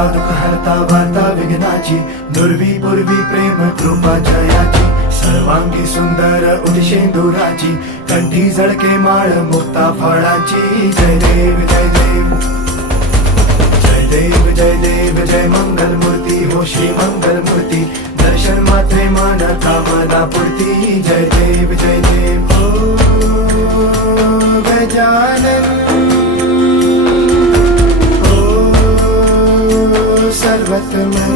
हरता दुःख हरता वार्ता विघ्नाची, दुर्वी पूर्वी प्रेम कृपा जयाची, सर्वांगी सुंदर उदिशेंदुराची, कंठी झळके माळ मुक्ता फळाची. जय देव जय देव जय देव जय देव जय मंगल मूर्ती हो श्री मंगल मूर्ती, दर्शन मात्रे मन कामना पूर्ती. जय देव जय देव ओ गजानन ओ सर्वतमन.